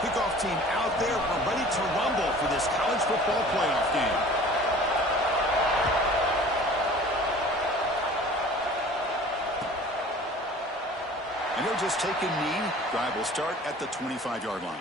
Kickoff team out there. We're ready to rumble for this college football playoff game. And he'll just take a knee. Drive will start at the 25-yard line.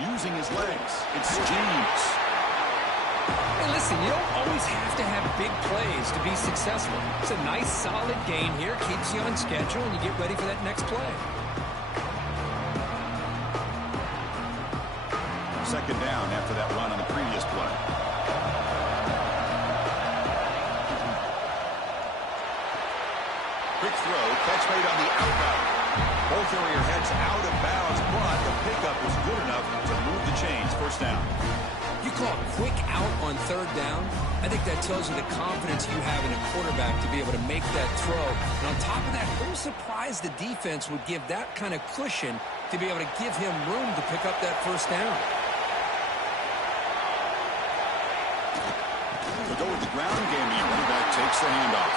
Using his legs, it's James. Hey, listen, you don't always have to have big plays to be successful. It's a nice, solid gain here. Keeps you on schedule, and you get ready for that next play. Second down after that run on the previous play. Quick throw, catch made on the out route. Both area heads out of bounds, but the pickup was good enough to move the chains. First down. You call it quick out on third down. I think that tells you the confidence you have in a quarterback to be able to make that throw. And on top of that, a little surprised the defense would give that kind of cushion to be able to give him room to pick up that first down. To go with the ground game, the running back takes the handoff.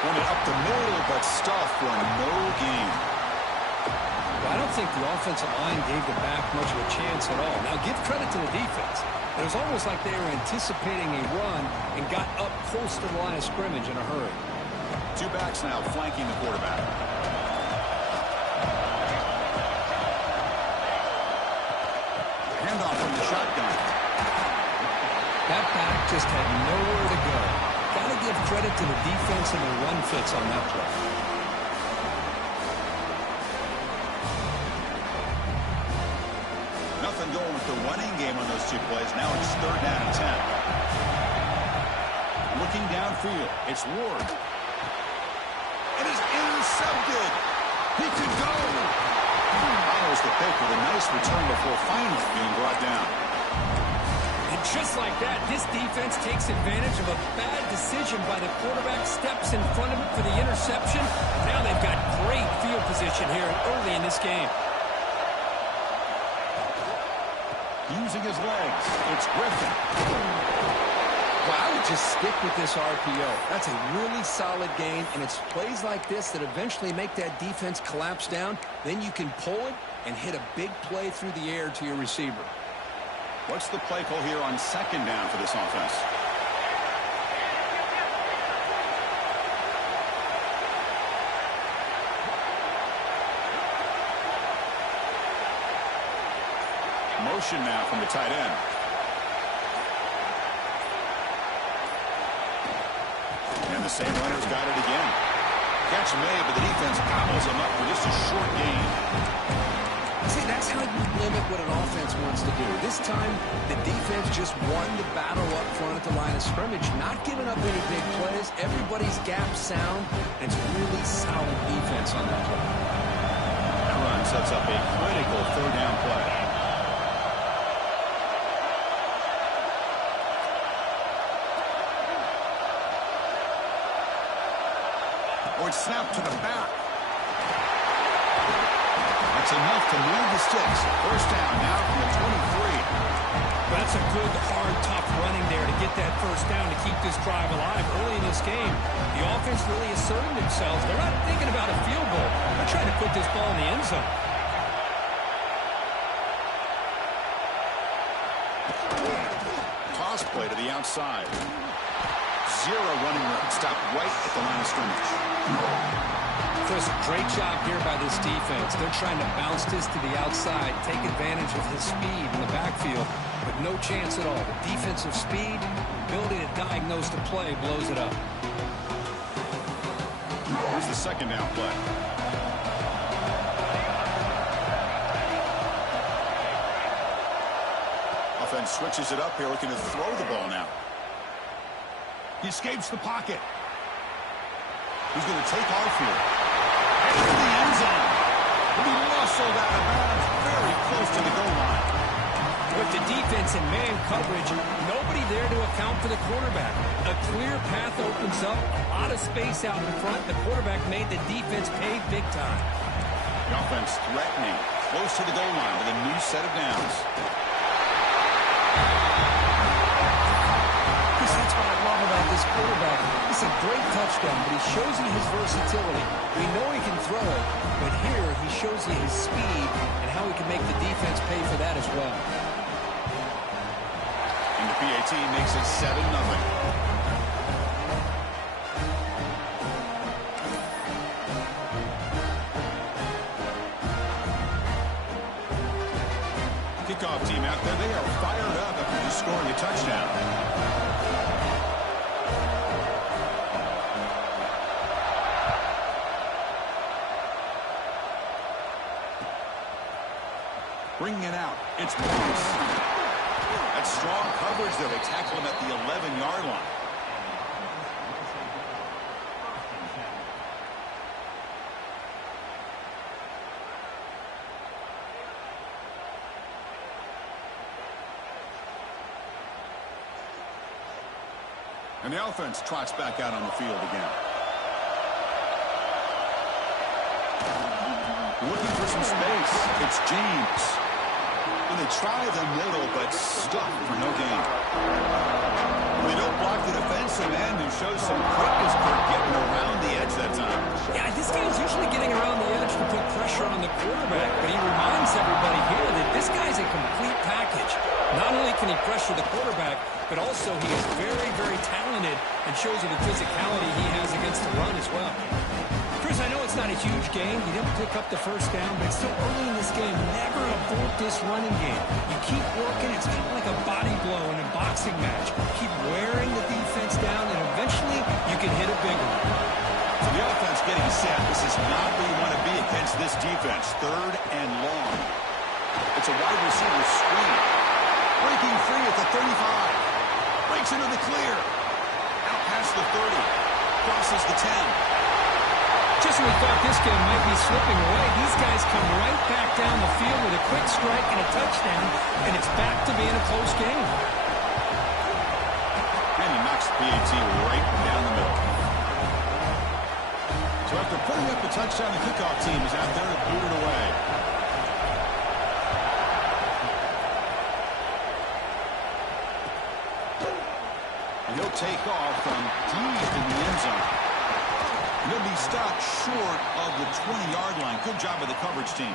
Running up the middle, but stuffed for no gain. I don't think the offensive line gave the back much of a chance at all. Now, give credit to the defense. It was almost like they were anticipating a run and got up close to the line of scrimmage in a hurry. Two backs now flanking the quarterback. Handoff from the shotgun. That back just had nowhere to go. Got to give credit to the defense and the run fits on that play. Nothing going with the running game on those two plays. Now it's third down and 10. Looking downfield, it's Ward. It is intercepted. He could go. Follows the pick with a nice return before finally being brought down. And just like that, this defense takes advantage of a bad decision by the quarterback, steps in front of it for the interception. Now they've got great field position here early in this game. Using his legs, it's Griffin. Well, I would just stick with this RPO. That's a really solid gain, and it's plays like this that eventually make that defense collapse down. Then you can pull it and hit a big play through the air to your receiver. What's the play call here on second down for this offense? Motion now from the tight end. And the same runner's got it again. Catch made, but the defense gobbles him up for just a short gain. See, that's how you limit what an offense wants to do. This time, the defense just won the battle up front at the line of scrimmage, not giving up any big plays. Everybody's gap sound, and it's really solid defense on that play. That run sets up a critical third down play. Or it's snapped to the back. That's enough to move the sticks. First down now from the 23. That's a good, hard, tough running there to get that first down to keep this drive alive early in this game. The offense really asserting themselves. They're not thinking about a field goal. They're trying to put this ball in the end zone. Toss play to the outside. Zero running room. Stopped right at the line of scrimmage. Chris, great job here by this defense. They're trying to bounce this to the outside, take advantage of his speed in the backfield, but no chance at all. The defensive speed, ability to diagnose the play, blows it up. Here's the second down play. Offense switches it up here, looking to throw the ball now. He escapes the pocket. He's going to take off here. Headed to the end zone. He'll be muscled out of bounds defense in man coverage. Nobody there to account for the quarterback. A clear path opens up, a lot of space out in front. The quarterback made the defense pay big time. The offense threatening, close to the goal line with a new set of downs. That's what I love about this quarterback. It's a great touchdown, but he shows you his versatility. We know he can throw it, but here he shows you his speed and how he can make the defense pay for that as well. And the PAT makes it 7-0. Kickoff team out there, they are fired up after just scoring a touchdown. Bringing it out, it's Morris. That's strong coverage there. They tackle him at the 11-yard line. And the offense trots back out on the field again. Looking for some space. It's James. And they try the middle, but stuck for no gain. They don't block the defensive end who shows some quickness for getting around the edge that time. Yeah, this guy's usually getting around the edge to put pressure on the quarterback, but he reminds everybody here that this guy's a complete package. Not only can he pressure the quarterback, but also he is very, very talented and shows you the physicality he has against the run as well. Chris, I know it's not a huge game. You didn't pick up the first down, but it's still early in this game. Never abort this running game. You keep working. It's kind of like a body blow in a boxing match. Keep wearing the defense down, and eventually you can hit a big one. So the offense getting set. This is not where you want to be against this defense. 3rd and long. It's a wide receiver screen. Breaking free at the 35. Breaks into the clear. Out past the 30. Crosses the 10. Just when we thought this game might be slipping away, these guys come right back down the field with a quick strike and a touchdown, and it's back to being a close game. And he knocks the PAT right down the middle. So after putting up the touchdown, the kickoff team is out there to boot it away. And he'll take off from deep in the end zone. He'll be stopped short of the 20-yard line. Good job of the coverage team.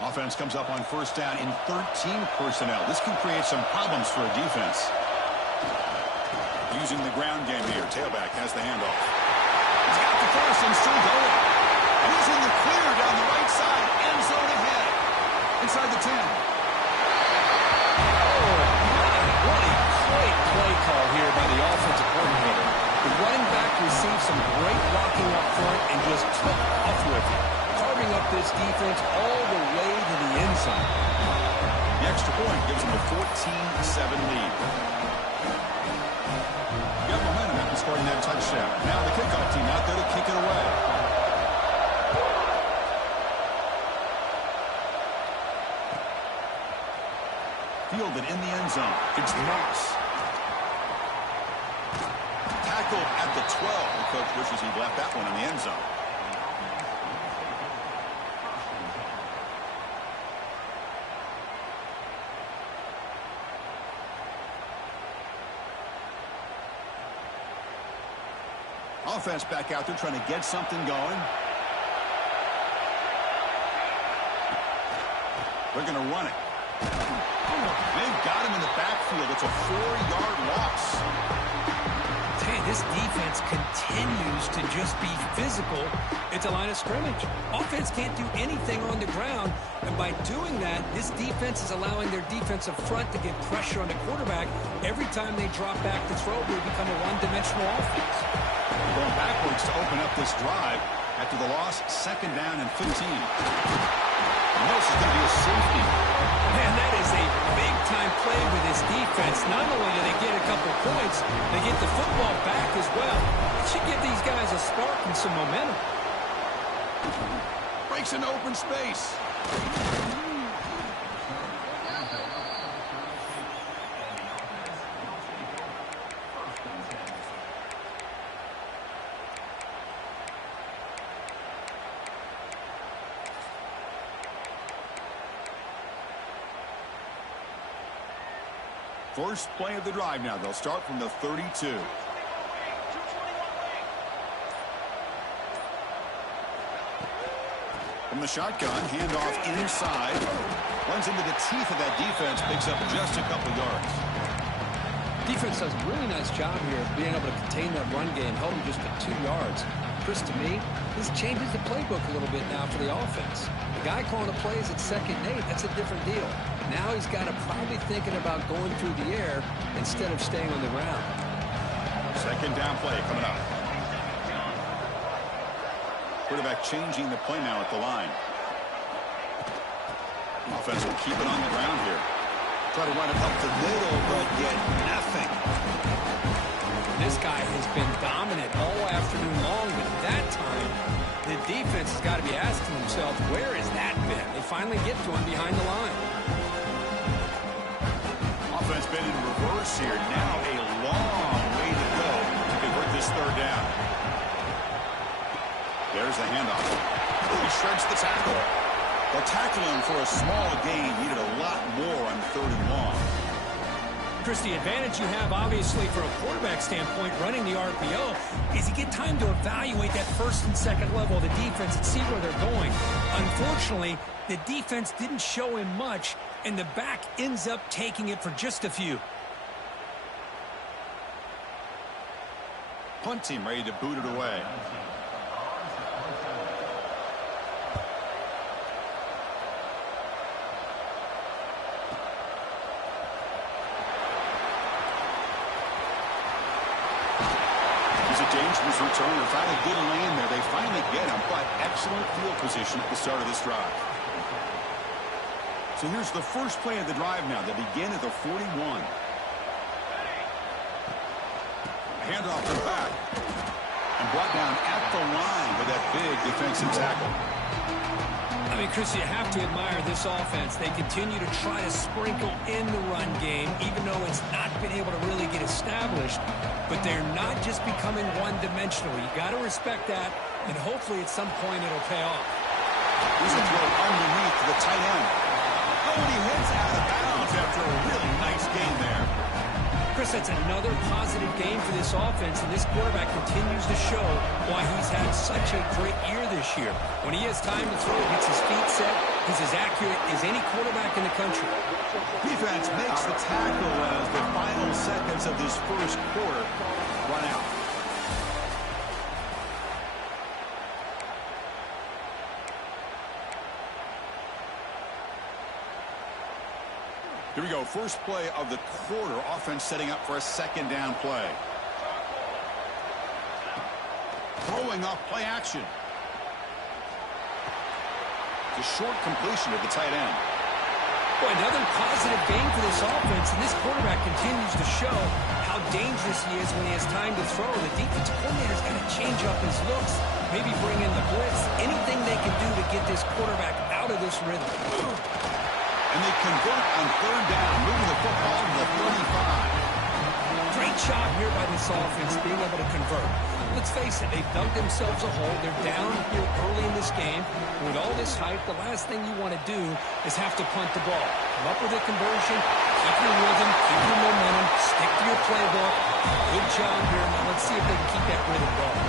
Offense comes up on first down in 13 personnel. This can create some problems for a defense. Using the ground game here. Tailback has the handoff. He's got the first and still going. And he's in the clear down the right side. End zone ahead. Inside the 10. Oh, my. What a great play call here by the offensive coordinator. The running back received some great blocking up front and just took off with it, carving up this defense all the way to the end zone. The extra point gives him a 14-7 lead. Got momentum after scoring that touchdown. Now the kickoff team out there to kick it away. Fielded in the end zone. It's Moss. Tackled at the 12. The coach wishes he'd left that one in the end zone. Offense back out there trying to get something going. They're going to run it. They've got him in the backfield. It's a 4-yard loss. Hey, this defense continues to just be physical at the line of scrimmage. Offense can't do anything on the ground, and by doing that, this defense is allowing their defensive front to get pressure on the quarterback. Every time they drop back to throw, they become a one-dimensional offense. Going backwards to open up this drive after the loss, 2nd down and 15. And this is going to be a safety. Man, that is a big-time play with this defense. not only do they get a couple points, they get the football back as well. It should give these guys a spark and some momentum. Breaks into open space. First play of the drive now. They'll start from the 32. From the shotgun, handoff inside. Runs into the teeth of that defense, picks up just a couple yards. Defense does a really nice job here of being able to contain that run game, held him just to 2 yards. Chris, to me, this changes the playbook a little bit now for the offense. The guy calling the plays at 2nd and 8, that's a different deal. Now he's got to probably thinking about going through the air instead of staying on the ground. 2nd down play coming up. Quarterback changing the play now at the line. Offense will keep it on the ground here. Try to run it up the middle, but get nothing. This guy has been dominant all afternoon long, but that time, the defense has got to be asking themselves, where has that been? They finally get to him behind the line. Offense been in reverse here. Now a long way to go to convert this 3rd down. There's the handoff. He shreds the tackle. They'll tackle him for a small gain. Needed a lot more on 3rd and long. Chris, the advantage you have, obviously, from a quarterback standpoint, running the RPO, is you get time to evaluate that 1st and 2nd level of the defense and see where they're going. Unfortunately, the defense didn't show him much, and the back ends up taking it for just a few. Punt team ready to boot it away. Dangerous returner. Found a good lane there. They finally get him, but excellent field position at the start of this drive. So here's the first play of the drive now. They begin at the 41. Handoff to the back. And brought down at the line with that big defensive tackle. I mean, Chris, you have to admire this offense. They continue to try to sprinkle in the run game, even though it's not been able to really get established. But they're not just becoming one-dimensional. You got to respect that, and hopefully at some point it'll pay off. Here's a throw underneath to the tight end. Oh, and he heads out of bounds after a really nice gain there. Chris, that's another positive game for this offense, and this quarterback continues to show why he's had such a great year this year. When he has time to throw, he gets his feet set, he's as accurate as any quarterback in the country. Defense makes the tackle as the final seconds of this first quarter run out. Here we go. First play of the quarter. Offense setting up for a 2nd down play. Throwing off play action. It's a short completion of the tight end. Boy, another positive game for this offense, and this quarterback continues to show how dangerous he is when he has time to throw. The defensive coordinator's got to change up his looks, maybe bring in the blitz, anything they can do to get this quarterback out of this rhythm. And they convert on 3rd down, moving the football to the 35. Great job here by this offense being able to convert. Let's face it, they've dug themselves a hole. They're down here early in this game. With all this hype, the last thing you want to do is have to punt the ball. Come up with a conversion, keep your rhythm, keep your momentum, stick to your playbook. Good job here. Now let's see if they can keep that rhythm going.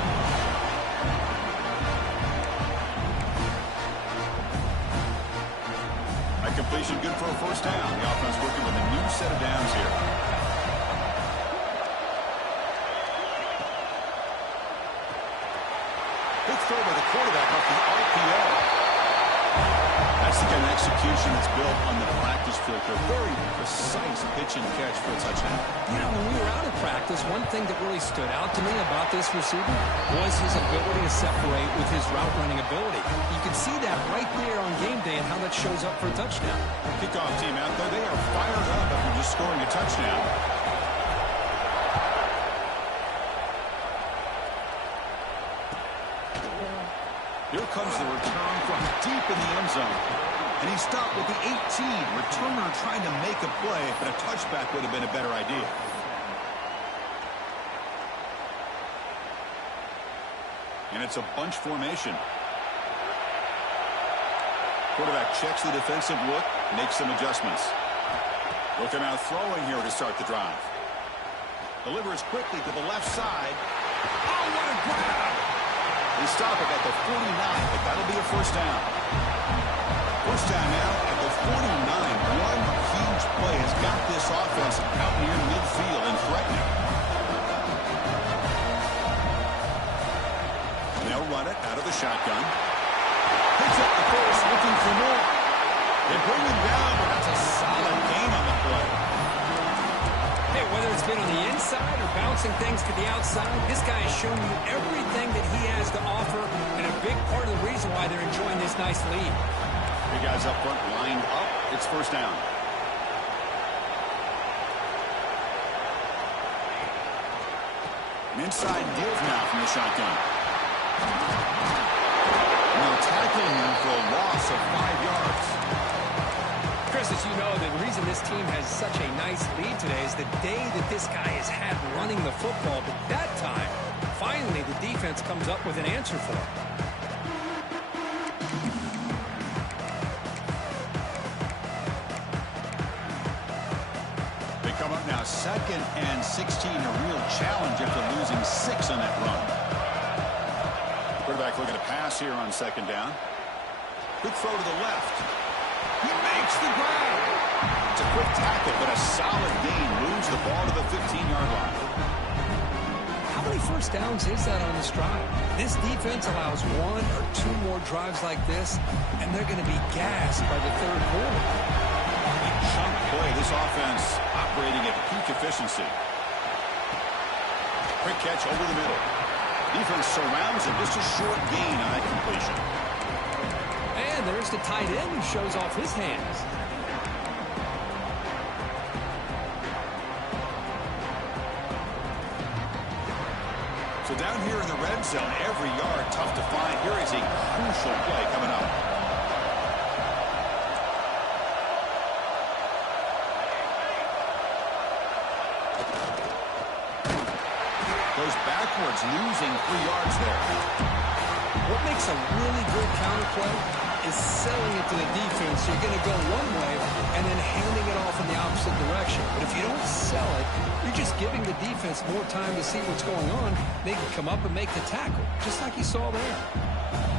That completion good for a 1st down. The offense working with a new set of downs here. Good throw by the quarterback off the RPO. That's the kind of execution that's built on the practice field. A very precise pitch and catch for a touchdown. You know, when we were out of practice, one thing that really stood out to me about this receiver was his ability to separate with his route running ability. You can see that right there on game day and how that shows up for a touchdown. Kickoff team out there, they are fired up after just scoring a touchdown. comes the return from deep in the end zone. And he stopped with the 18. Returner trying to make a play, but a touchback would have been a better idea. And it's a bunch formation. Quarterback checks the defensive look, makes some adjustments. Looking out throwing here to start the drive. Delivers quickly to the left side. Oh, what a grab! They stop it at the 49, but that'll be a first down. First down now at the 49. One huge play has got this offense out near midfield and threatening. They'll run it out of the shotgun. Picks up the first, looking for more. They bring him down, but that's a solid gain on the play. Hey, whether it's been on the inside or bouncing things to the outside, this guy has shown you everything that he has to offer, and a big part of the reason why they're enjoying this nice lead. Big guys up front lined up. It's first down. An inside deal now from the shotgun. And they'll tackle him for a loss of 5 yards. Chris, as you know, the reason this team has such a nice lead today is the day that this guy has had running the football. But that time, finally, the defense comes up with an answer for him. They come up now 2nd and 16, a real challenge after losing 6 on that run. Quarterback looking to pass here on 2nd down. Quick throw to the left. He makes the grab. It's a quick tackle, but a solid gain moves the ball to the 15-yard line. How many first downs is that on this drive? This defense allows 1 or 2 more drives like this, and they're going to be gassed by the 3rd quarter. Big chunk play. This offense operating at peak efficiency. Quick catch over the middle. Defense surrounds him. Just a short gain on that completion. And there's the tight end who shows off his hands. So down here in the red zone, every yard tough to find. Here is a crucial play coming up. Goes backwards, losing 3 yards there. What makes a really good counterplay is selling it to the defense. You're going to go one way and then handing it off in the opposite direction. But if you don't sell it, you're just giving the defense more time to see what's going on. They can come up and make the tackle, just like you saw there.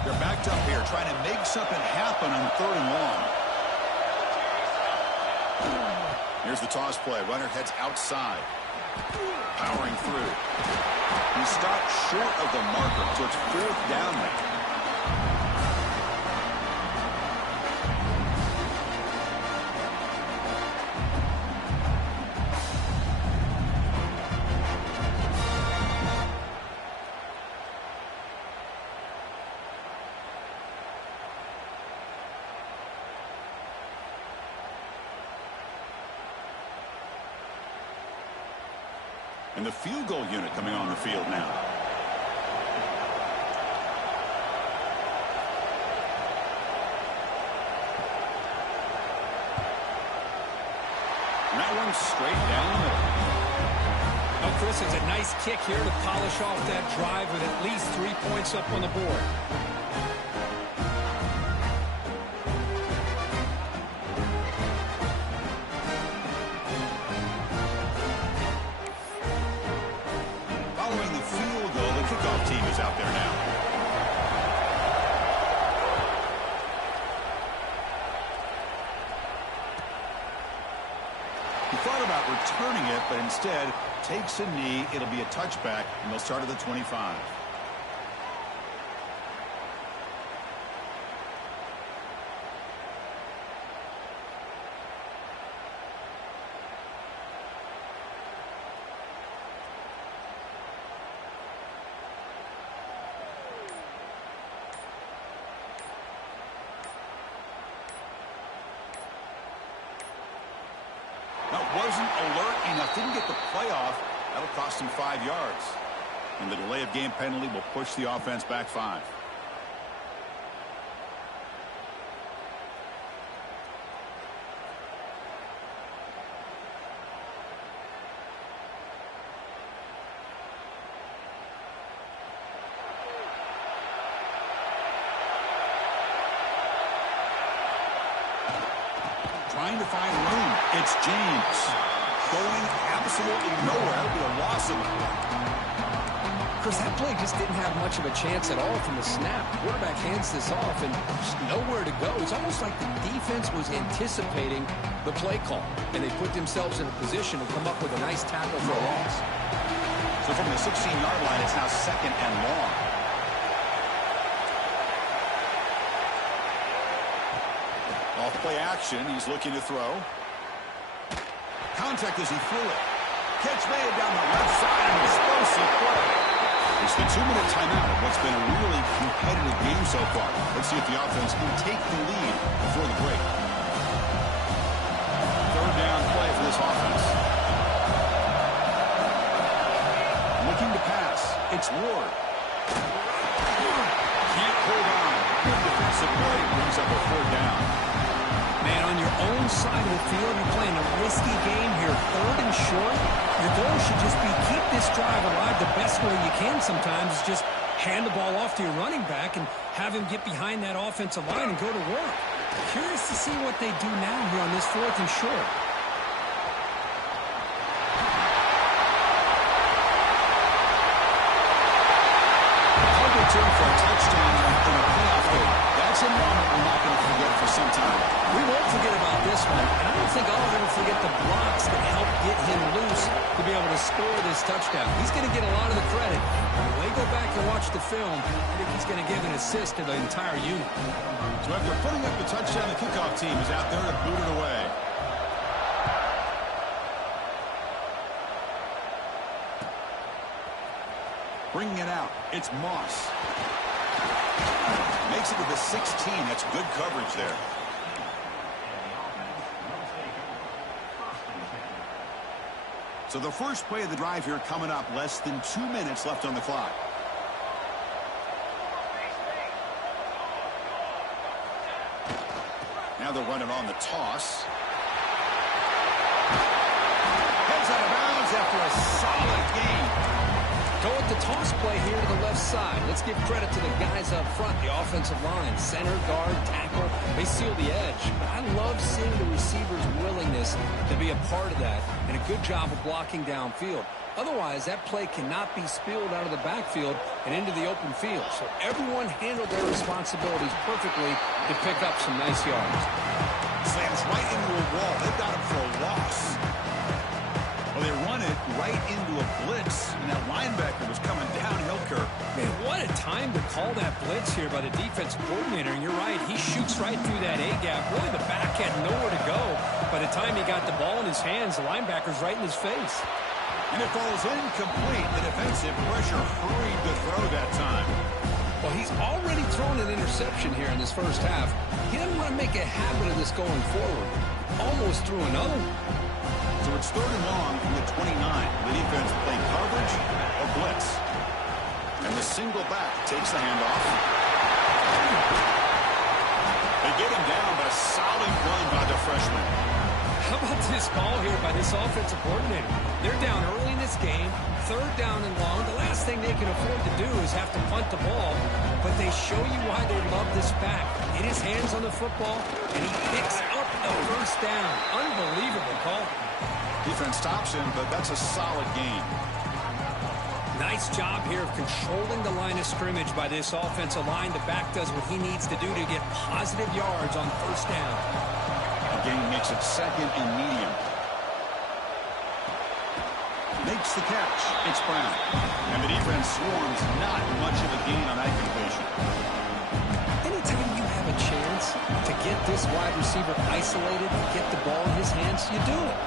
They're backed up here, trying to make something happen on 3rd and long. Here's the toss play. Runner heads outside. Powering through. He stopped short of the marker, so it's 4th down now. And the field goal unit coming on the field now. And that one's straight down the middle. Oh, Chris, it's a nice kick here to polish off that drive with at least 3 points up on the board. Following the field goal, the kickoff team is out there now. He thought about returning it, but instead takes a knee. It'll be a touchback, and they'll start at the 25. Wasn't alert enough, didn't get the playoff. That'll cost him 5 yards. And the delay of game penalty will push the offense back 5. trying to find room. It's James. Going absolutely nowhere with a loss of it. Chris, that play just didn't have much of a chance at all from the snap. Quarterback hands this off and just nowhere to go. It's almost like the defense was anticipating the play call, and they put themselves in a position to come up with a nice tackle for a loss. So from the 16-yard line, it's now 2nd and long. Off play action, he's looking to throw. Contact as he threw it. Catch made down the left side, and explosive play. It's the 2-minute timeout of what's been a really competitive game so far. Let's see if the offense can take the lead before the break. 3rd down play for this offense. Looking to pass. It's Ward. Can't hold on. Good defensive play brings up a 4th down. Man, on your own side of the field, you're playing a risky game here, 3rd and short. Your goal should just be keep this drive alive the best way you can sometimes. Is just hand the ball off to your running back and have him get behind that offensive line and go to work. Curious to see what they do now here on this 4th and short. Return for a touchdown in a playoff game. That's a moment we're not going to forget for some time. We won't forget about this one, and I don't think I'll ever forget the blocks that helped get him loose to be able to score this touchdown. He's going to get a lot of the credit. When they go back and watch the film, I think he's going to give an assist to the entire unit. So after putting up the touchdown, the kickoff team is out there to boot it away. Bringing it out, it's Moss. Makes it to the 16. That's good coverage there. So the first play of the drive here coming up. Less than 2 minutes left on the clock. Now they're running on the toss. Heads out of bounds after a solid game. Go with the toss play here to the left side. Let's give credit to the guys up front, the offensive line, center, guard, tackle. They seal the edge. But I love seeing the receiver's willingness to be a part of that and a good job of blocking downfield. Otherwise, that play cannot be spilled out of the backfield and into the open field. So everyone handled their responsibilities perfectly to pick up some nice yards. Slams right into a wall. They've got him for a loss. Well, they run it right into a blitz, and that linebacker was coming downhill, Kirk. Man, what a time to call that blitz here by the defense coordinator. And you're right, he shoots right through that A-gap. Really, the back had nowhere to go. By the time he got the ball in his hands, the linebacker's right in his face. And it falls incomplete. The defensive pressure hurried to throw that time. Well, he's already thrown an interception here in this first half. He doesn't want to make a habit of this going forward. Almost threw another one. So it's 3rd and long from the 29. The defense playing coverage or blitz. And the single back takes the handoff. They get him down, but a solid run by the freshman. How about this call here by this offensive coordinator? They're down early in this game, 3rd down and long. The last thing they can afford to do is have to punt the ball, but they show you why they love this back. Get his hands on the football, and he picks up the 1st down. Unbelievable call. Defense stops him, but that's a solid game. Nice job here of controlling the line of scrimmage by this offensive line. The back does what he needs to do to get positive yards on 1st down. The game makes it 2nd and medium. Makes the catch. It's Brown. And the defense swarms. Not much of a gain on that completion. Anytime you have a chance to get this wide receiver isolated, get the ball in his hands, you do it.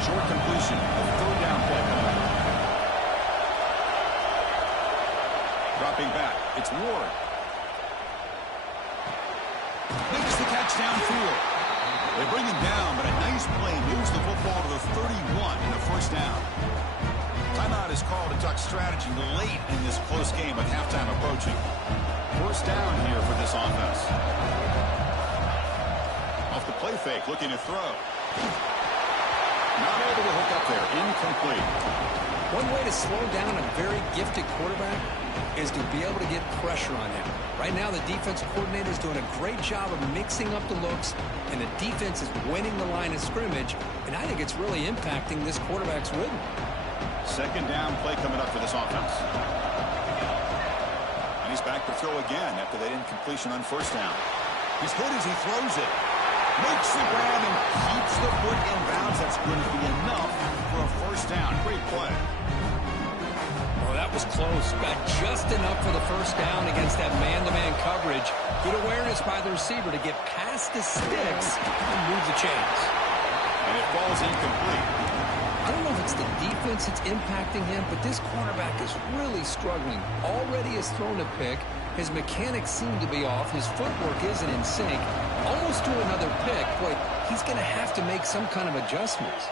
Short completion. A 3rd down play. Dropping back. It's Ward. Makes the catch downfield. They bring him down, but a nice play moves the football to the 31 in the 1st down. Timeout is called to talk strategy late in this close game with halftime approaching. 1st down here for this offense. Off the play fake, looking to throw. Not able to hook up there. Incomplete. One way to slow down a very gifted quarterback is to be able to get pressure on him. Right now, the defensive coordinator is doing a great job of mixing up the looks, and the defense is winning the line of scrimmage, and I think it's really impacting this quarterback's rhythm. Second down play coming up for this offense. And he's back to throw again after that incompletion on first down. He's hit as he throws it. Makes the grab and keeps the foot in bounds. That's going to be enough for a first down. Great play. Oh, that was close. Got just enough for the first down against that man-to-man coverage. Good awareness by the receiver to get past the sticks and move the chains. And it falls incomplete. I don't know if it's the defense that's impacting him, but this quarterback is really struggling. Already has thrown a pick. His mechanics seem to be off. His footwork isn't in sync. Almost to another pick. Boy, he's going to have to make some kind of adjustments.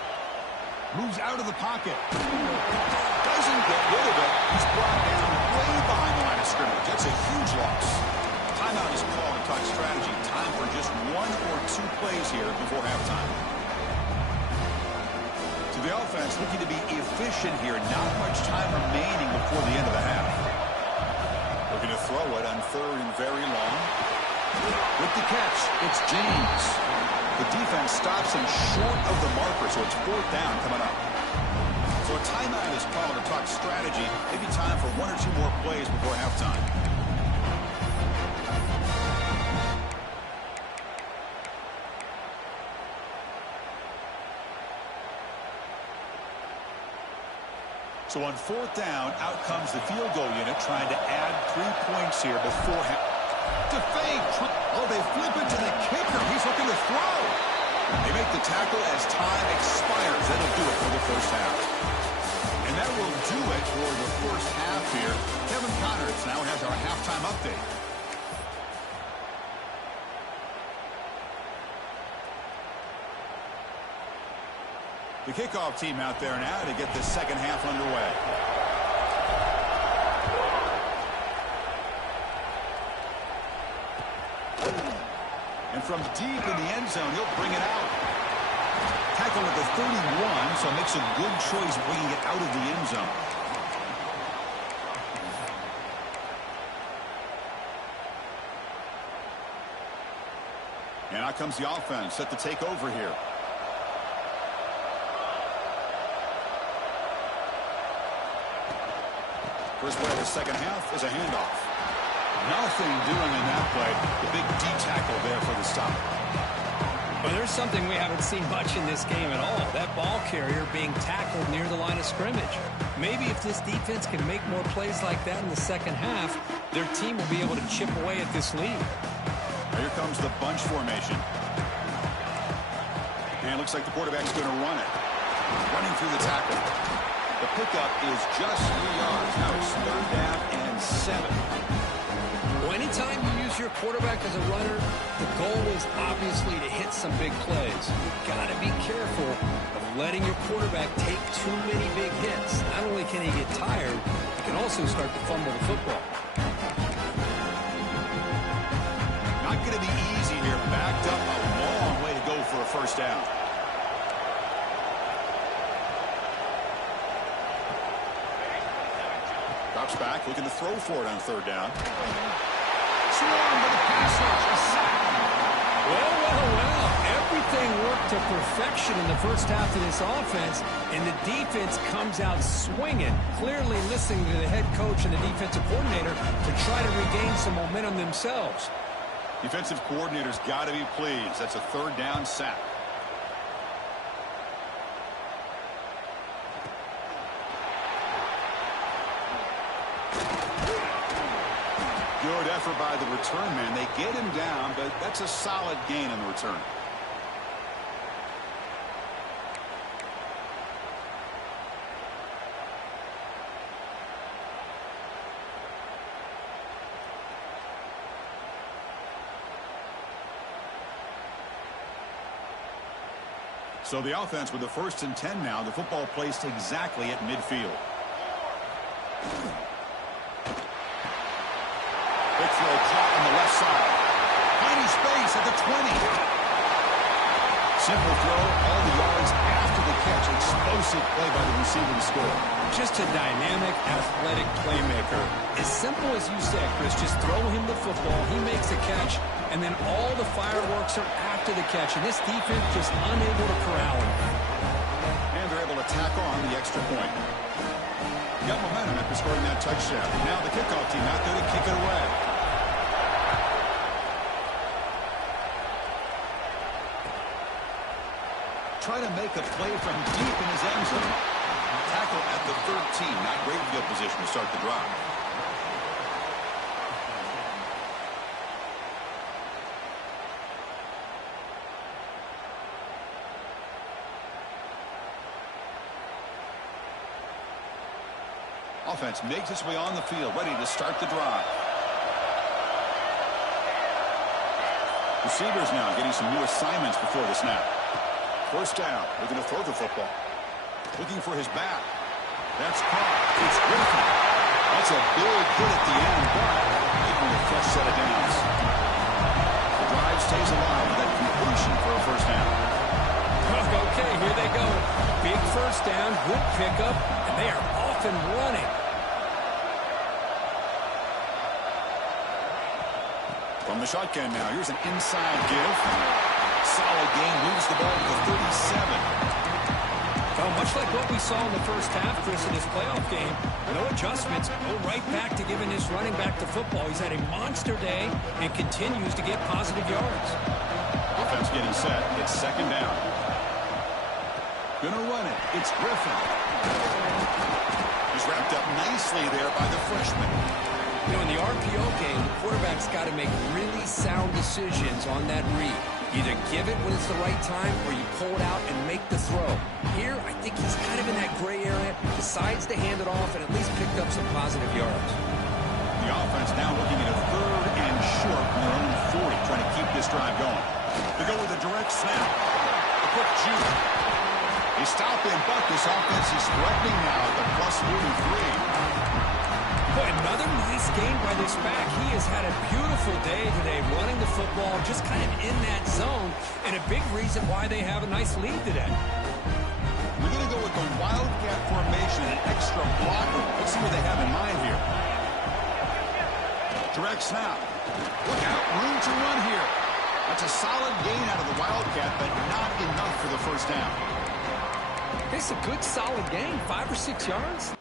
Moves out of the pocket. Doesn't get rid of it. He's brought down way behind the line of scrimmage. That's a huge loss. Timeout is called to talk strategy. Time for just 1 or 2 plays here before halftime. So the offense looking to be efficient here. Not much time remaining before the end of the half. Looking to throw it on third and very long. With the catch, it's James. The defense stops him short of the marker, so it's fourth down coming up. So a timeout is called to talk strategy. Maybe time for 1 or 2 more plays before halftime. So on fourth down, out comes the field goal unit trying to add 3 points here before half. To fake. Oh, they flip it to the kicker. He's looking to throw. They make the tackle as time expires. That'll do it for the first half. And that will do it for the first half here. Kevin Connors now has our halftime update. The kickoff team out there now to get the second half underway. And from deep in the end zone, he'll bring it out. Tackle at the 31, so makes a good choice bringing it out of the end zone. And out comes the offense set to take over here. First play of the second half is a handoff. Nothing doing in that play. The big D tackle there for the stop. Well, there's something we haven't seen much in this game at all. That ball carrier being tackled near the line of scrimmage. Maybe if this defense can make more plays like that in the second half, their team will be able to chip away at this lead. Now here comes the bunch formation. And it looks like the quarterback's going to run it. Running through the tackle. The pickup is just 3 yards. Now it's third down and 7. Well, anytime you use your quarterback as a runner, the goal is obviously to hit some big plays. You've got to be careful of letting your quarterback take too many big hits. Not only can he get tired, he can also start to fumble the football. Not going to be easy here. Backed up a long way to go for a first down. Drops back, looking to throw for it on third down. Swarmed by the pass rush. A sack. Well. Everything worked to perfection in the first half of this offense, and the defense comes out swinging, clearly listening to the head coach and the defensive coordinator to try to regain some momentum themselves. Defensive coordinator's got to be pleased. That's a third down sack. Good effort by the return man. They get him down, but that's a solid gain on the return. So the offense with the 1st and 10 now. The football placed exactly at midfield. Big throw caught on the left side. Tiny space at the 20. Simple throw, all the yards after the catch. Explosive play by the receiver to score. Just a dynamic, athletic playmaker. As simple as you said, Chris, just throw him the football, he makes a catch, and then all the fireworks are after the catch, and this defense just unable to corral him. And they're able to tack on the extra point. Got momentum after scoring that touchdown. Now the kickoff team out there to kick it away. Try to make a play from deep in his end zone. Tackle at the 13. Not great field position to start the drive. Offense makes its way on the field, ready to start the drive. Receivers now getting some new assignments before the snap. First down. They're going to throw the football. Looking for his back. That's caught. It's Griffin. That's a big hit at the end, but able to fresh set of downs. The drive stays alive with that completion for a first down. Okay, here they go. Big first down, good pickup, and they are off and running. From the shotgun now, here's an inside give. Solid gain, moves the ball to the 37. Well, much like what we saw in the first half, Chris, in this playoff game, no adjustments, go right back to giving his running back the football. He's had a monster day and continues to get positive yards. Offense getting set. It's second down. Gonna run it. It's Griffin. He's wrapped up nicely there by the freshman. You know, in the RPO game, the quarterback's got to make really sound decisions on that read. Either give it when it's the right time or you pull it out and make the throw. Here, I think he's kind of in that gray area, decides to hand it off and at least picked up some positive yards. The offense now looking at a third and short from their own 40, trying to keep this drive going. They go with a direct snap. A quick juke. They stop him, but this offense is threatening now at the plus 43. Boy, another nice game by this back. He has had a beautiful day today running the football, just kind of in that zone, and a big reason why they have a nice lead today. We're going to go with the wildcat formation, an extra blocker. Let's see what they have in mind here. Direct snap. Look out, room to run here. That's a solid gain out of the wildcat, but not enough for the first down. It's a good, solid gain, 5 or 6 yards.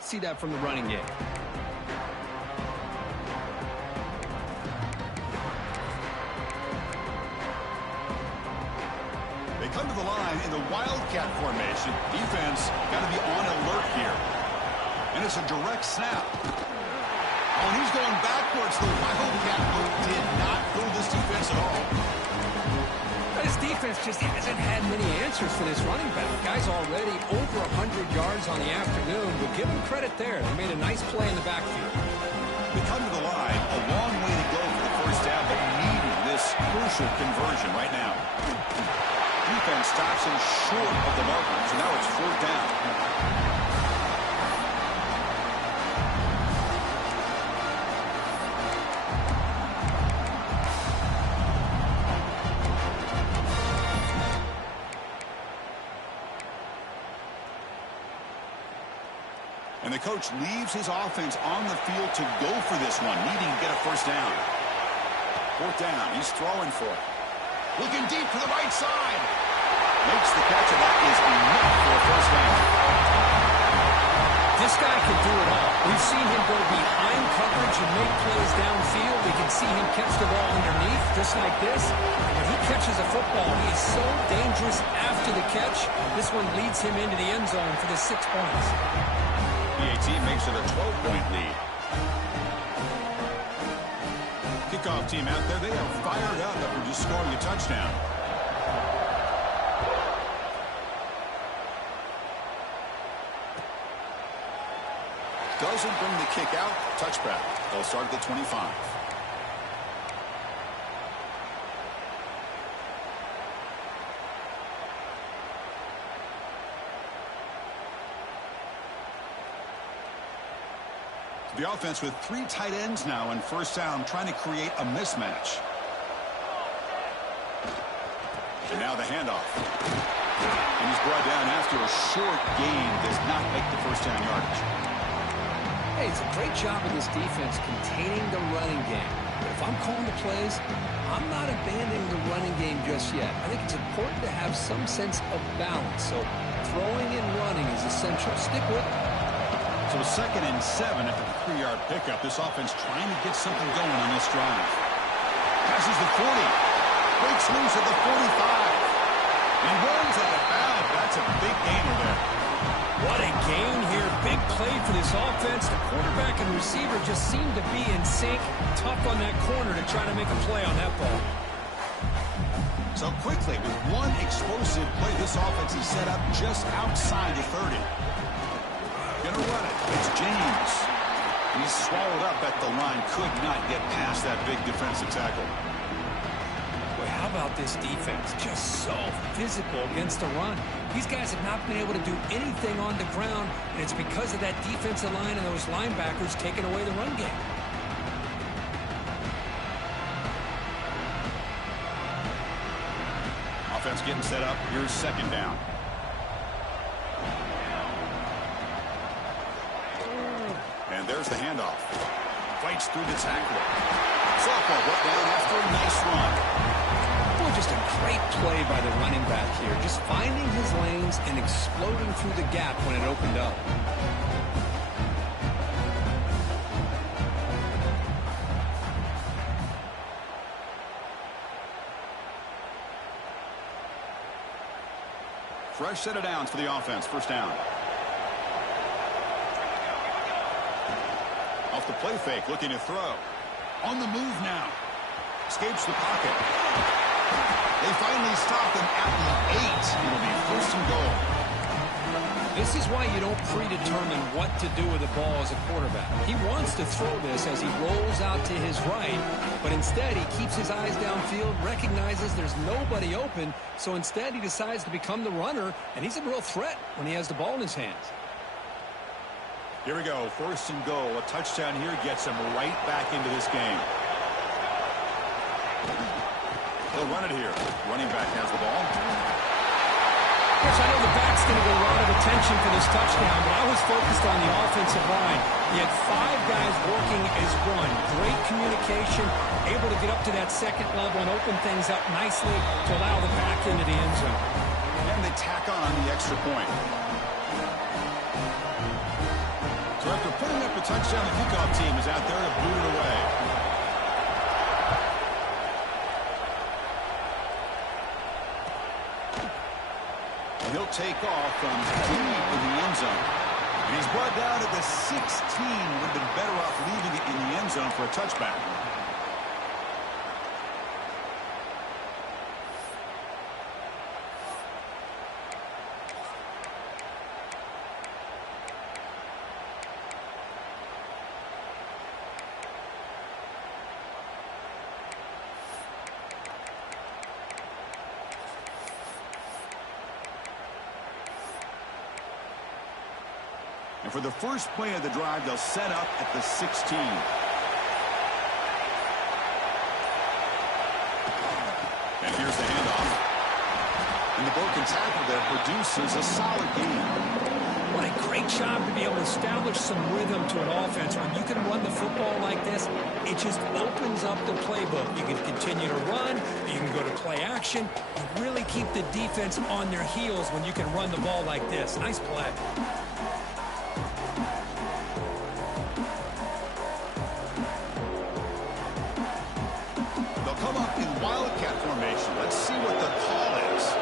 See that from the running game. They come to the line in the wildcat formation. Defense got to be on alert here. And it's a direct snap. Oh, and he's going backwards. The wildcat move did not fool this defense at all. This defense just hasn't had many answers for this running back. Guy's already over 100 yards on the afternoon, but give him credit there. They made a nice play in the backfield. They come to the line, a long way to go for the first down, but needing this crucial conversion right now. Defense stops him short of the marker, so now it's fourth down. And the coach leaves his offense on the field to go for this one, needing to get a first down. Fourth down, he's throwing for it. Looking deep to the right side. Makes the catch, and that is enough for a first down. This guy can do it all. We've seen him go behind coverage and make plays downfield. We can see him catch the ball underneath, just like this. And when he catches a football, he is so dangerous. dangerous after the catch. This one leads him into the end zone for the 6 points. PAT makes it a 12-point lead. Kickoff team out there, they are fired up after just scoring a touchdown. Doesn't bring the kick out. Touchback. They'll start at the 25. The offense with 3 tight ends now on first down, trying to create a mismatch. And now the handoff. And he's brought down after a short gain. Does not make the first down yardage. Hey, it's a great job of this defense containing the running game. But if I'm calling the plays, I'm not abandoning the running game just yet. I think it's important to have some sense of balance. So throwing and running is essential. Stick with it. So 2nd and 7 after the 3-yard pickup. This offense trying to get something going on this drive. Passes the 40. Breaks loose at the 45. And runs out of bounds. That's a big gainer there. What a gain here. Big play for this offense. The quarterback and receiver just seem to be in sync. Tough on that corner to try to make a play on that ball. So quickly, with one explosive play, this offense is set up just outside the 30. Gonna run it. It's James. He's swallowed up at the line. Could not get past that big defensive tackle. Boy, how about this defense? Just so physical against the run. These guys have not been able to do anything on the ground, and it's because of that defensive line and those linebackers taking away the run game. Offense getting set up. Here's 2nd down. And there's the handoff. Fights through the tackle. Sophomore brought down after a nice run. Boy, just a great play by the running back here. Just finding his lanes and exploding through the gap when it opened up. Fresh set of downs for the offense. First down. Off the play fake, looking to throw. On the move now. Escapes the pocket. They finally stop him at the 8. It'll be 1st and goal. This is why you don't predetermine what to do with the ball as a quarterback. He wants to throw this as he rolls out to his right, but instead he keeps his eyes downfield, recognizes there's nobody open, so instead he decides to become the runner, and he's a real threat when he has the ball in his hands. Here we go, 1st and goal. A touchdown here gets him right back into this game. They'll run it here. Running back has the ball. Yes, I know the back's going to get a lot of attention for this touchdown, but I was focused on the offensive line. He had 5 guys working as one. Great communication, able to get up to that 2nd level and open things up nicely to allow the back into the end zone. And they tack on the extra point. So after putting up a touchdown, the kickoff team is out there to boot it away. And he'll take off from deep in the end zone. And he's brought down at the 16. Would have been better off leaving it in the end zone for a touchback. And for the first play of the drive, they'll set up at the 16. And here's the handoff. And the broken tackle there produces a solid gain. What a great job to be able to establish some rhythm to an offense. When you can run the football like this, it just opens up the playbook. You can continue to run. You can go to play action. You really keep the defense on their heels when you can run the ball like this. Nice play. They'll come up in wildcat formation. Let's see what the call is.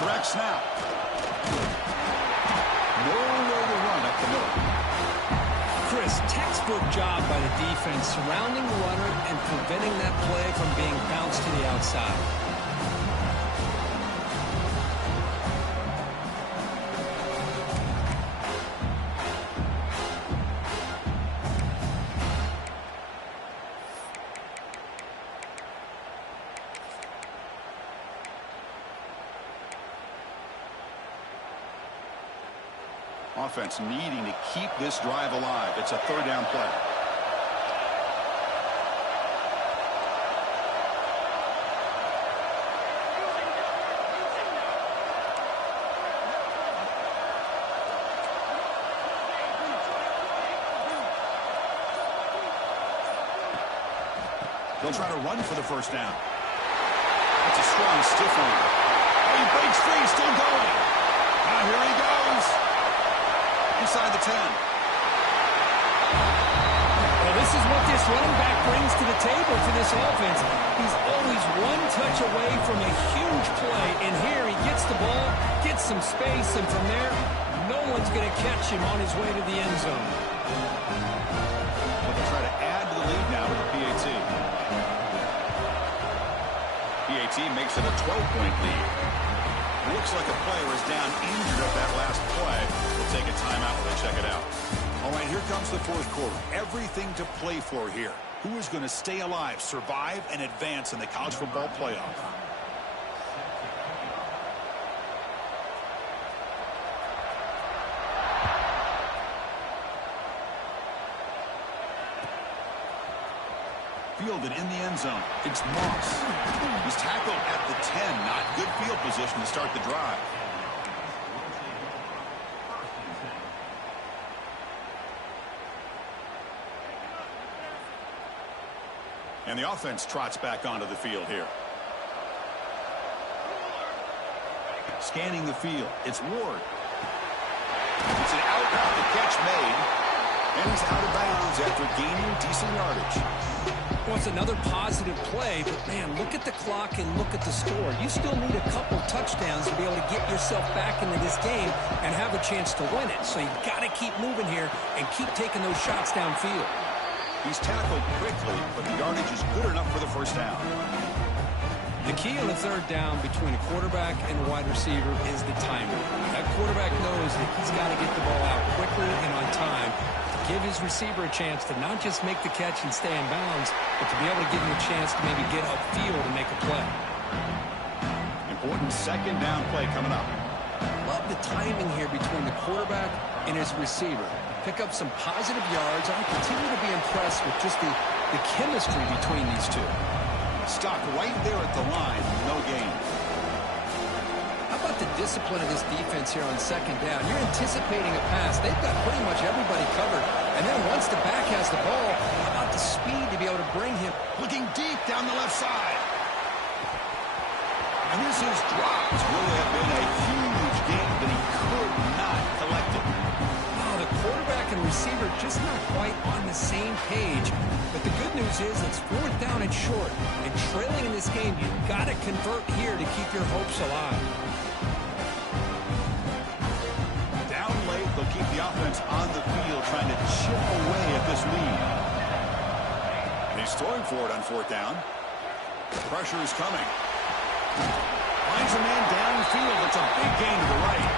Direct snap. Nowhere to run up the middle. Chris, textbook job by the defense surrounding the runner and preventing that play from being bounced to the outside. Offense needing to keep this drive alive. It's a third down play. They'll try to run for the first down. That's a strong stiff arm. Oh, he breaks free, still going. Now here he goes. Inside the 10. Well, this is what this running back brings to the table for this offense. He's always one touch away from a huge play, and here he gets the ball, gets some space, and from there, no one's going to catch him on his way to the end zone. But they'll try to add to the lead now with the PAT. PAT makes it a 12-point lead. Looks like a player is down injured at that last play. We'll take a timeout while they check it out. All right, here comes the fourth quarter. Everything to play for here. Who is going to stay alive, survive, and advance in the college football playoff? Fielded in the end zone. It's Moss. He's tackled at the 10. Not good field position to start the drive. And the offense trots back onto the field here. Scanning the field. It's Ward. It's an out route. The catch made. And he's out of bounds after gaining decent yardage. Well, it's another positive play, but, man, look at the clock and look at the score. You still need a couple touchdowns to be able to get yourself back into this game and have a chance to win it. So you've got to keep moving here and keep taking those shots downfield. He's tackled quickly, but the yardage is good enough for the first down. The key on the third down between a quarterback and a wide receiver is the timing. That quarterback knows that he's got to get the ball out quickly and on time to give his receiver a chance to not just make the catch and stay in bounds, but to be able to give him a chance to maybe get upfield and make a play. Important second down play coming up. Love the timing here between the quarterback and his receiver. Pick up some positive yards. I continue to be impressed with just the chemistry between these two. Stuck right there at the line. No gain. How about the discipline of this defense here on second down? You're anticipating a pass. They've got pretty much everybody covered. And then once the back has the ball, how about the speed to be able to bring him? Looking deep down the left side. And this is dropped. Will have been a huge game, but he could not collect it. Oh, the quarterback and receiver just not quite on the same page. But the good news is it's fourth down and short. And trailing in this game, you've got to convert here to keep your hopes alive. Down late, they'll keep the offense on the field trying to chip away at this lead. And he's throwing for it on fourth down. Pressure is coming. Finds a man downfield. It's a big gain to the right.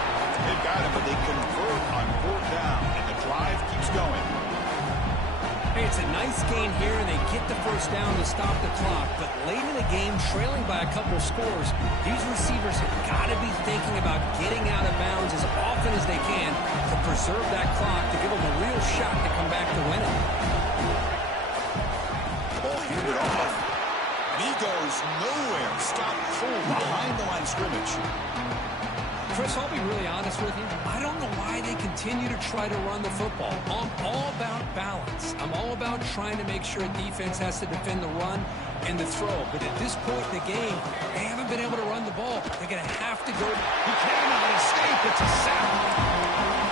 They've got him, but they convert on fourth down. And the drive keeps going. Hey, it's a nice gain here, and they get the first down to stop the clock. But late in the game, trailing by a couple scores, these receivers have got to be thinking about getting out of bounds as often as they can to preserve that clock, to give them a real shot to come back to win it. Ball handed off. And he goes nowhere. Stopped cold behind the line of scrimmage. Chris, I'll be really honest with you. I don't know why they continue to try to run the football. I'm all about balance. I'm all about trying to make sure a defense has to defend the run and the throw. But at this point in the game, they haven't been able to run the ball. They're going to have to go. He cannot escape. It's a sack.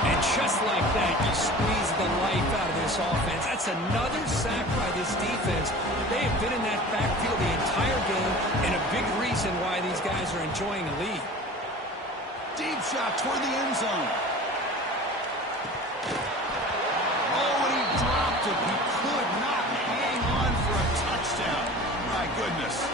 And just like that, you squeeze the life out of this offense. That's another sack by this defense. They have been in that backfield the entire game, and a big reason why these guys are enjoying the lead. Deep shot toward the end zone. Oh, and he dropped it. He could not hang on for a touchdown. My goodness.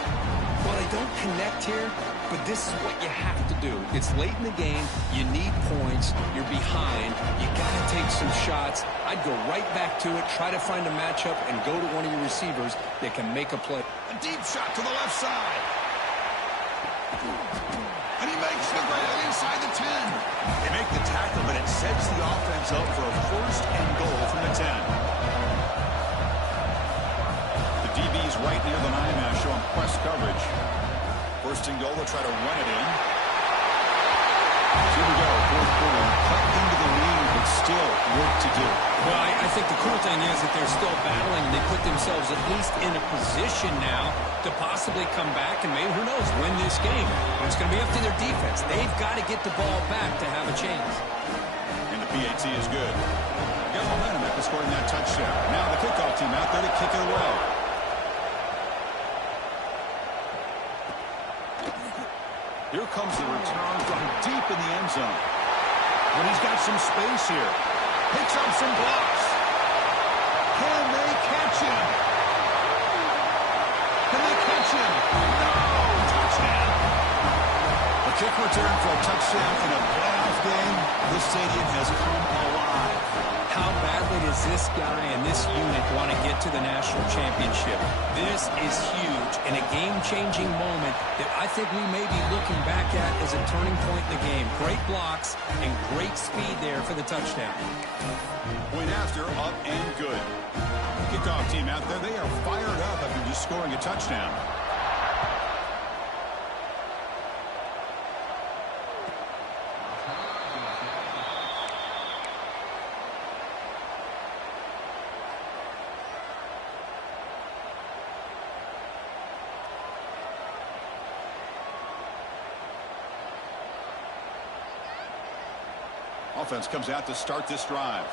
Well, they don't connect here, but this is what you have to do. It's late in the game. You need points. You're behind. You got to take some shots. I'd go right back to it, try to find a matchup, and go to one of your receivers that can make a play. A deep shot to the left side. And he makes the grab inside the 10. They make the tackle, but it sets the offense up for a first and goal from the 10. The DB's right near the 9 now, showing press coverage. First and goal, they'll try to run it in. Here we go, fourth quarter. Cut into the lead, but still work to do. Well, I think the cool thing is that they're still battling. They put themselves at least in a position now to possibly come back and maybe, who knows, win this game. But it's going to be up to their defense. They've got to get the ball back to have a chance. And the PAT is good. Got momentum after scoring that touchdown. Now the kickoff team out there to kick it away. Here comes the return from deep in the end zone. When he's got some space here. Picks up some blocks. Can they catch him? Can they catch him? No! Touchdown! A kick return for a touchdown in a playoff game. This stadium has come alive. How badly does this guy and this unit want to get to the national championship? This is huge and a game-changing moment that I think we may be looking back at as a turning point in the game. Great blocks and great speed there for the touchdown. Point after, up and good. Kickoff team out there, they are fired up after just scoring a touchdown. Offense comes out to start this drive.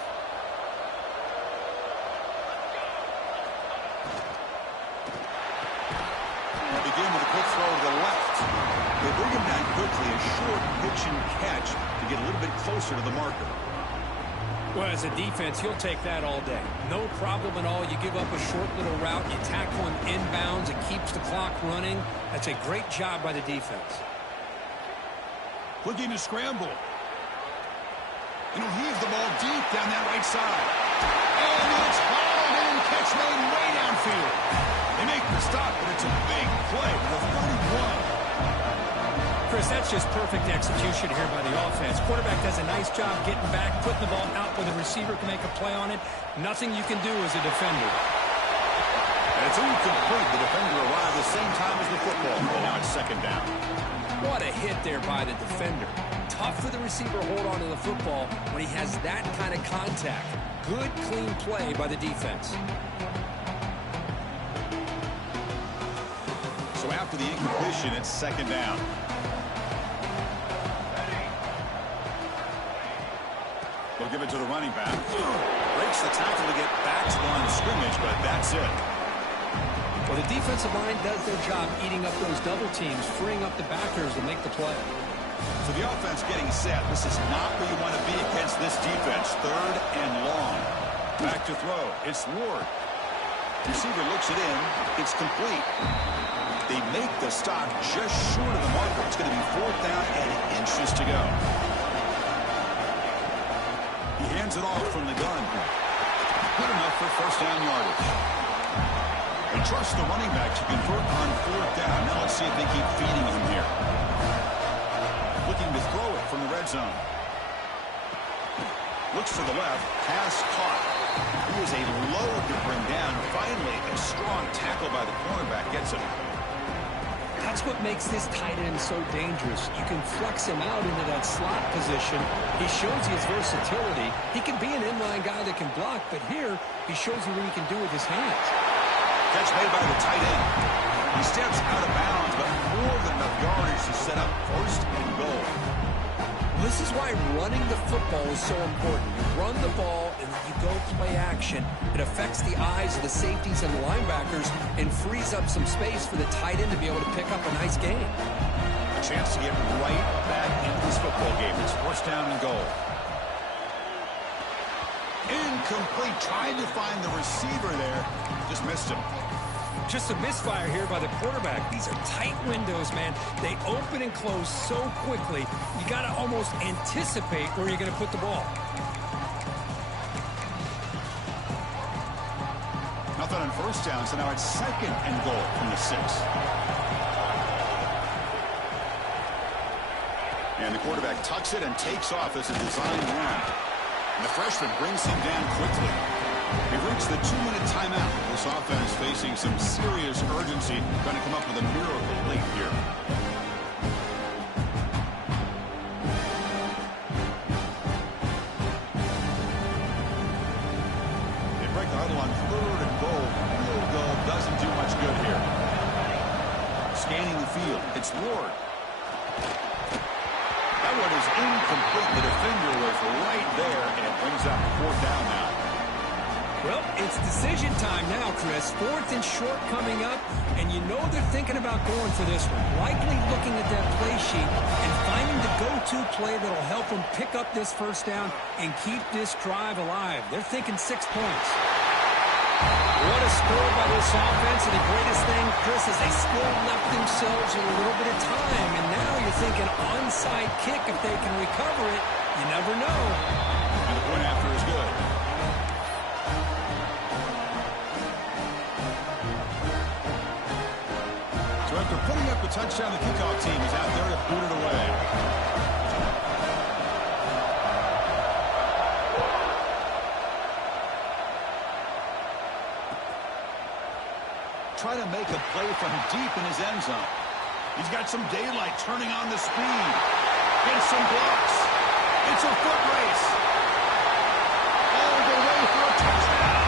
They begin with a quick throw to the left. They bring him down quickly, a short pitch and catch to get a little bit closer to the marker. Well, as a defense, you'll take that all day. No problem at all. You give up a short little route. You tackle him inbounds. It keeps the clock running. That's a great job by the defense. Looking to scramble. And he'll heave the ball deep down that right side. And it's hauled in. Catch made way downfield. They make the stop, but it's a big play for the 31. Chris, that's just perfect execution here by the offense. Quarterback does a nice job getting back, putting the ball out where the receiver can make a play on it. Nothing you can do as a defender. And it's incomplete. The defender arrived the same time as the football. And now it's second down. What a hit there by the defender. Tough for the receiver to hold on to the football when he has that kind of contact. Good, clean play by the defense. So after the incompletion, it's second down. They'll give it to the running back. Breaks the tackle to get back to the line of scrimmage, but that's it. Well, the defensive line does their job eating up those double teams, freeing up the backers to make the play. So the offense getting set. This is not where you want to be against this defense. Third and long. Back to throw. It's Ward. Receiver looks it in. It's complete. They make the stop just short of the marker. It's going to be fourth down and inches to go. He hands it off from the gun. Good enough for first down yardage. They trust the running back to convert on fourth down. Now let's see if they keep feeding him here. Looking to throw it from the red zone. Looks to the left. Pass caught. He is a load to bring down. Finally, a strong tackle by the cornerback gets him. That's what makes this tight end so dangerous. You can flex him out into that slot position. He shows you his versatility. He can be an inline guy that can block, but here he shows you what he can do with his hands. Catch made by the tight end. He steps out of bounds, but more than enough yardage to set up first and goal. This is why running the football is so important. You run the ball and then you go play action. It affects the eyes of the safeties and the linebackers and frees up some space for the tight end to be able to pick up a nice game. Chance to get right back into this football game. It's first down and goal. Incomplete. Tried to find the receiver there. Just missed him. Just a misfire here by the quarterback. These are tight windows, man. They open and close so quickly. You got to almost anticipate where you're going to put the ball. Nothing on first down, so now it's second and goal from the 6. And the quarterback tucks it and takes off as a design run. And the freshman brings him down quickly. We've reached the 2-minute timeout. This offense facing some serious urgency, trying to come up with a miracle late here. They break the huddle on third and goal. Field goal doesn't do much good here. Scanning the field. It's Ward. That one is incomplete. The defender was right there, and it brings up 4th down now. Well, it's decision time now, Chris. 4th and short coming up, and you know they're thinking about going for this one. Likely looking at that play sheet and finding the go-to play that'll help them pick up this first down and keep this drive alive. They're thinking 6 points. What a score by this offense, and the greatest thing, Chris, is they still left themselves a little bit of time, and now you're thinking onside kick if they can recover it. You never know. And the point after is good. So after putting up the touchdown, the kickoff team is out there to boot it away. Try to make a play from deep in his end zone. He's got some daylight turning on the speed. Gets some blocks. It's a foot race. All the way for a touchdown.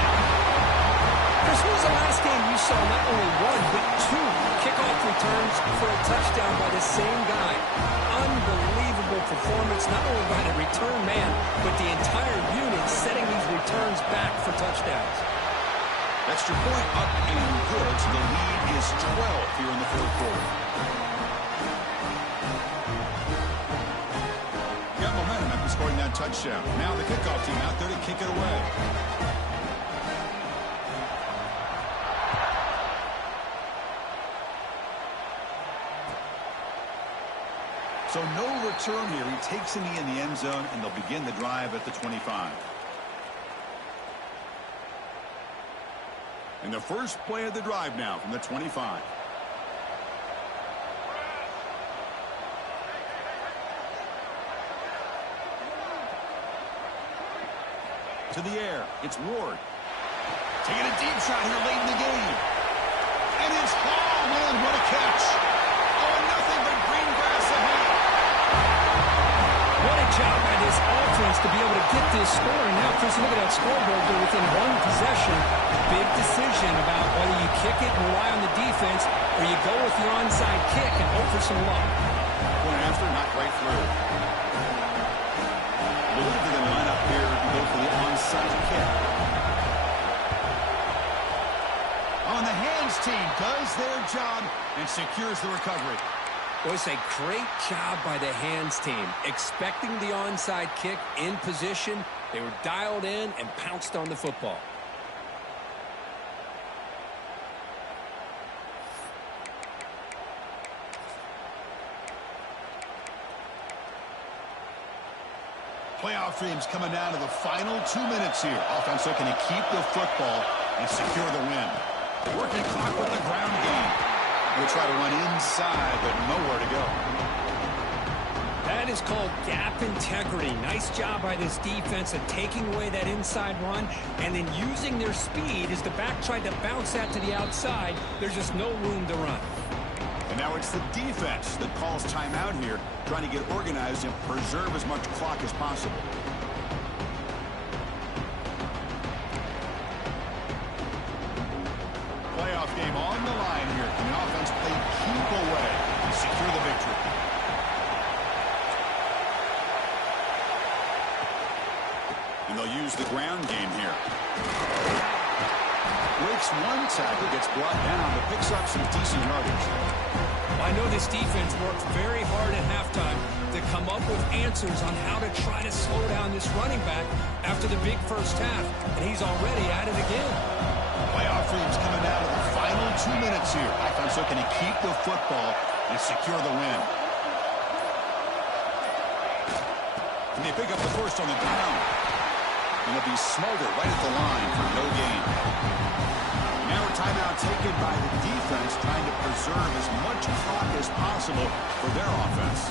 Chris, when was the last game you saw not only 1, but 2 kickoff returns for a touchdown by the same guy? Unbelievable performance, not only by the return man, but the entire unit setting these returns back for touchdowns. Extra point up and good, so the lead is 12 here in the 4th quarter. Got momentum after scoring that touchdown. Now the kickoff team out there to kick it away. So no return here. He takes a knee in the end zone, and they'll begin the drive at the 25. And the first play of the drive now from the 25. To the air. It's Ward. Taking a deep shot here late in the game. And it's hauled in. What a catch. Oh, nothing but green grass ahead. What a job by this offense to be able to get this score. And now, Chris, look at that scoreboard. They're within 1 possession. Big decision about whether you kick it and rely on the defense or you go with the onside kick and hope for some luck. Point after, not right through. I believe they're going to line up here and go for the onside kick. On the hands team does their job and secures the recovery. Well, it's a great job by the hands team. Expecting the onside kick in position, they were dialed in and pounced on the football. Playoff dreams coming down to the final 2 minutes here. Offense looking to keep the football and secure the win. Working clock with the ground game. We'll try to run inside, but nowhere to go. That is called gap integrity. Nice job by this defense of taking away that inside run and then using their speed as the back tried to bounce that to the outside. There's just no room to run. And now it's the defense that calls timeout here, trying to get organized and preserve as much clock as possible. Playoff game on the line here. Can the offense play keep away and secure the victory? And they'll use the ground game here. Breaks one tackle, gets brought down, but picks up some decent yardage. I know this defense worked very hard up with answers on how to try to slow down this running back after the big first half, and he's already at it again. Playoff dreams coming down to the final 2 minutes here. Offense looking to keep the football and secure the win. And they pick up the first on the ground. And they'll be smothered right at the line for no gain. Now a timeout taken by the defense, trying to preserve as much clock as possible for their offense.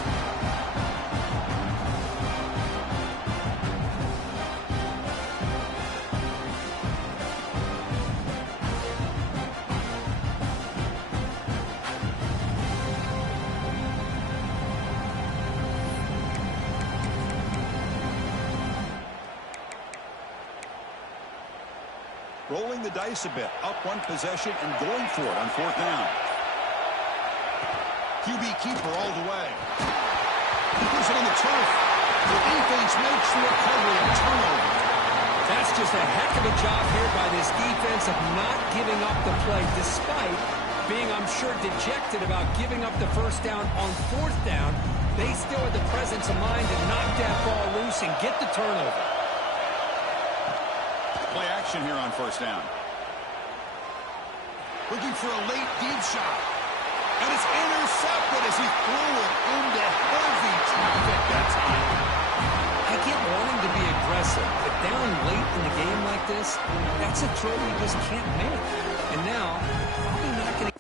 Rolling the dice a bit, up one possession and going for it on fourth down. QB keeper all the way. He puts it on the turf. The defense makes the recovery and turnover. That's just a heck of a job here by this defense of not giving up the play, despite being, I'm sure, dejected about giving up the first down on fourth down. They still had the presence of mind to knock that ball loose and get the turnover. Play action here on first down. Looking for a late deep shot. And it's intercepted as he threw it into heavy traffic that time. I get wanting to be aggressive, but down late in the game like this, that's a throw you just can't make. And now, probably not going to...